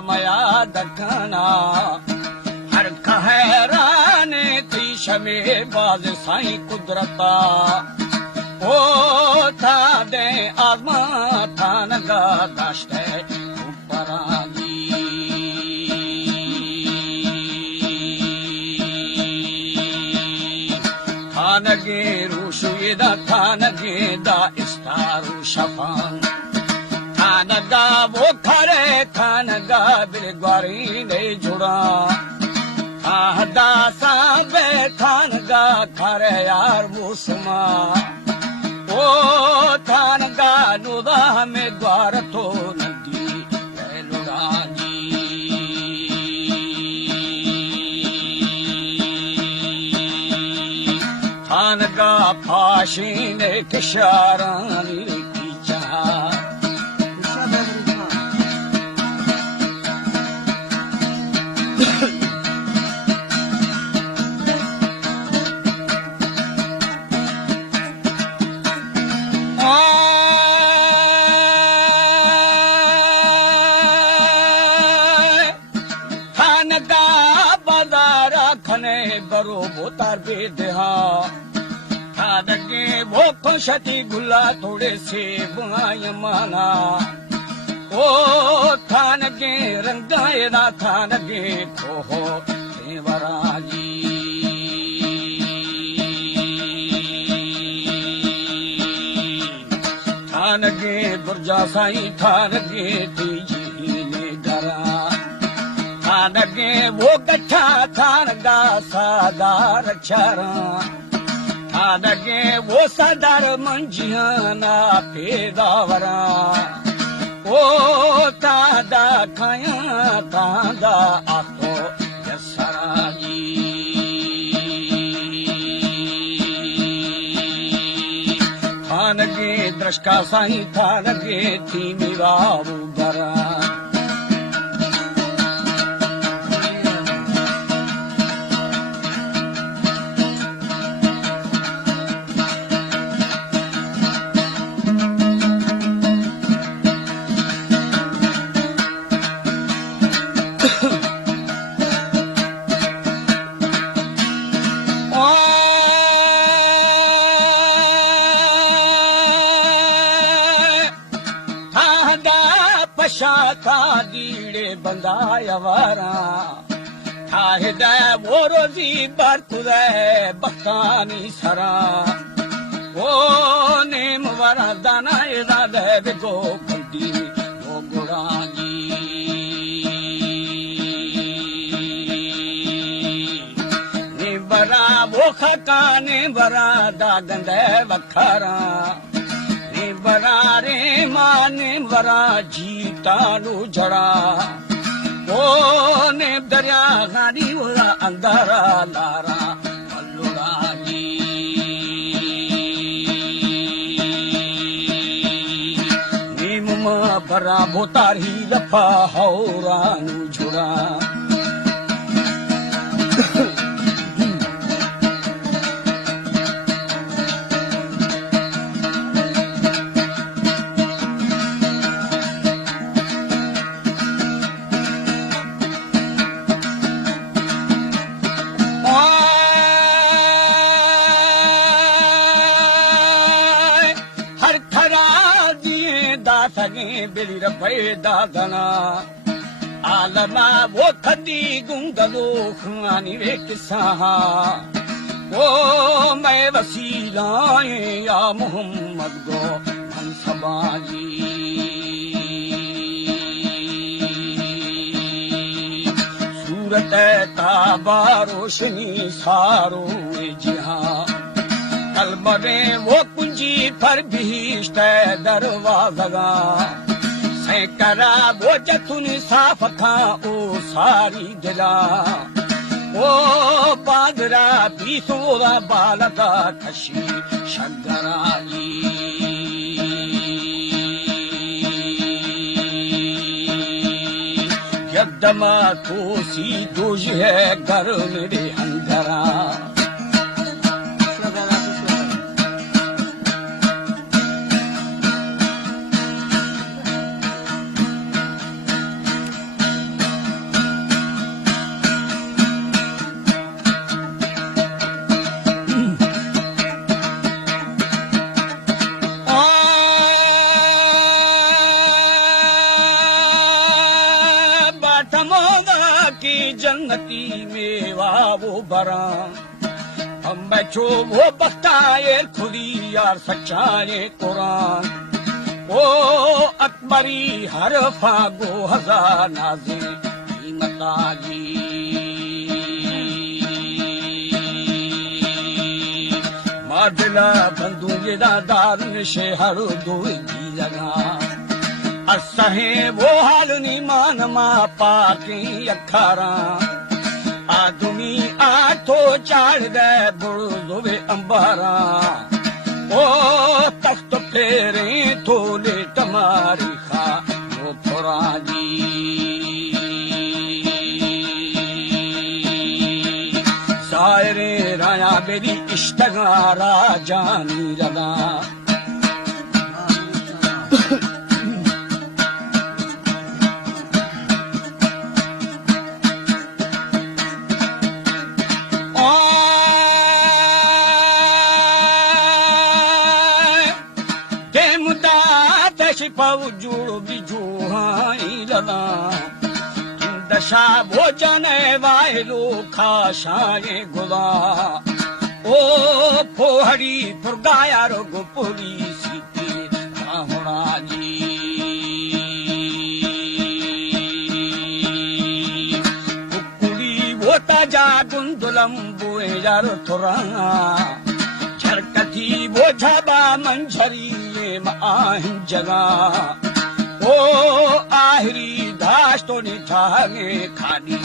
मया दखना हर कहराने थी शमे बाज साईं कुदरता ओ था दे आज़मा थानगा दाश्ते ऊपरागी थानगे रूशुयदा थानगे दा इस्तारू शफान थानगा वो खरे थानगा बिलग्वारी ने जुड़ा आहदा साबे थानगा खरे यार मुसमा ओ थानगा नुदा में द्वार तो नदी लुड़ागी थानगा फाशी ने किशारानी की चाह बरो बोतार बेदहा थानगे वो खुशती गुला थोड़े से बुआय माना ओ थानगे रंगाए ना थानगे खोहो देवराजी थानगे बुर्जा साई थानगे तीजी ने गरा थानगे वो गठा थानगा सादार छरा थानगे वो सदार मंजियाना पेदावरा ओ तादा खाया तादा आतो यसराजी थानगे दृष्का साई थानगे थी मिरावू गरा पशाता दीड़े बंदाया वारा थाहिदा वो रोजी बरतुदे बखानी सरा वो नेम वरा दाना इरादे बिगो कुंडी वो गुरागी निबरा वो खकाने बरा दागंदे वखरा बरारे माने बरा जीता नु जड़ा ओ ने दरिया गाड़ी वरा अंधारा लारा मल्लुड़ागी नीम मा बरा बोतारी लफा हौरा नु जुड़ा सगे बिली रफे दादना आलमा वो खदी गुंगलो खानी वे किसा ओ मैं वसीलाए या मोहम्मद गो मनसबाजी सूरत ताबा रोशनी सारो जहां कलमरे वो कुंजी पर भीष्ट दरवाजा सैकरा वो जथुन साफ खा ओ सारी दिला ओ बादरा बीसोरा बालका खशी शगराई यदमा कोसी दूज है घर मेरे अंधरा जन्नती मेवा वो बरा हम बैठो वो बख्ताए खुदी यार सच्चाए कुरान ओ अकबरी हर फागो हजार नाज़े कीमताजी मादिला बंदू जेदा दार निशे हर दोई की लगा असहे वो हाल नी मान मा पाके अखारा आदमी आठो चाड़ दे बुड़े अंबारा ओ तख्त फेरे थोले तमारी खा वो फुराजी सायरे राया बेरी इश्तगारा जानी रदा पावजुड़ बिजू हाई लदा दशा भोजन वायलो खाशाए गुला ओ फोहड़ी फुरगाया रोगो पुलिसी होना जी कुड़ी वो ताजा गुंदुलम बुए यार थोड़ा झरकती वो झाबा मंझरी आहिन जगा ओ आहिरी दास तो निठागे खानी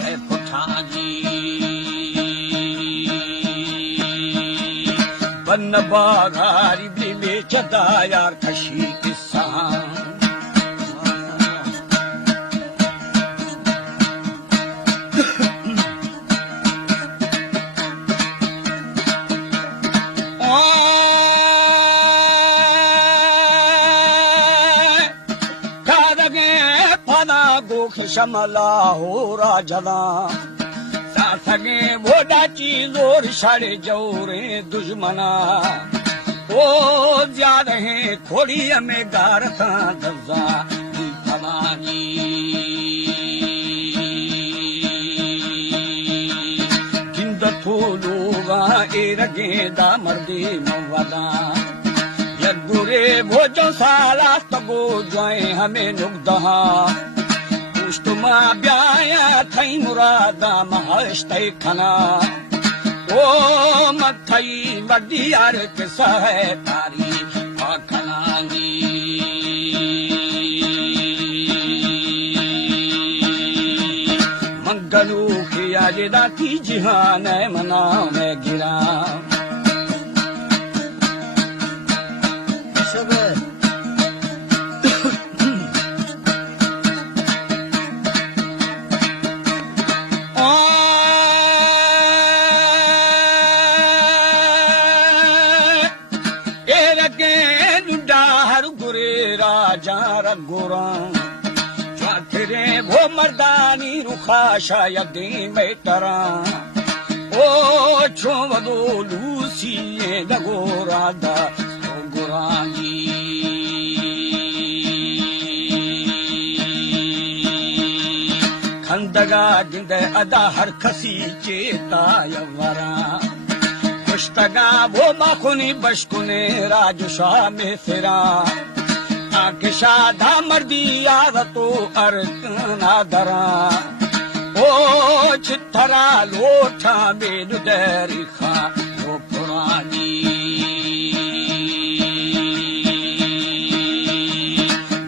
है पुठाजी बन बागारी भी बेचदा यार खशी किस्सा शमला हो राजदा साथगे वोडा चीजोर सारे जोरे दुश्मना ओ ज्यादा है खोड़ी में गारता दजा फलानी जिंद थोलूगा एरगे दा मर्दे मवदा यगुरे भोजन साला तगो जाए हमें नुकदहा तुमा ब्याया थई मुरादा महश्तै खना ओ मथई वडी यार किसा है तारी आखनानी मंगलू किया जेदा की जिहान मना में गिरा रे वो मर्दानी रुखा शायद में तरा ओ छोवदो लूसी लगो राधा गुरानी खंदगा जिंद अदा हर खसी चेता यवरा कुश्तगा वो माखुनी बशकुने राजशाह में फिरा शादा मर्दी आदतो अर्कना दरा ओ चित्थरा लोठा बेनु दरी खा वो पुरानी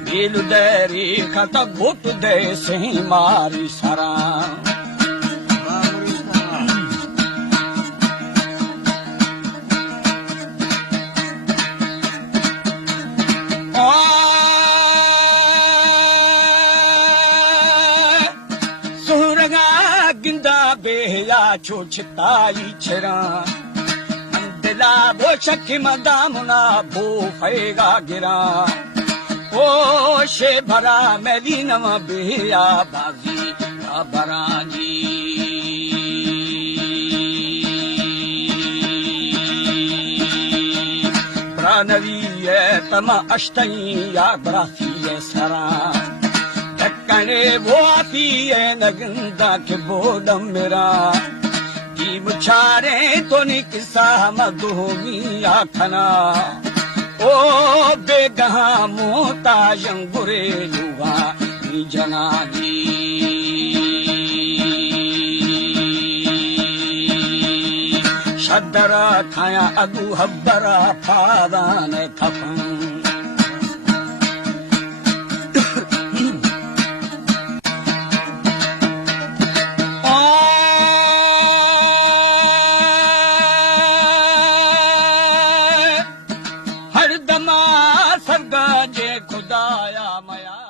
बेनु दरी खा तब भूत दे सही मारी सरा छो छिताई छरा अंदला वो शक्ति मदामुना भो फेगा गिरा ओ शे भरा मेरी नम बेया बाजी बराजी प्राणवी तम अष्टई या ब्रासी सरा कणे वो आती है नगंदा के बोडम मेरा की मुछारे तो नी किसा मधुमी आखना ओ बेगहा मोता जंगुरे लुआ नी जनानी शदरा थाया अगू हब्बरा फादान खफन हर दमा सरगा जे खुदाया मया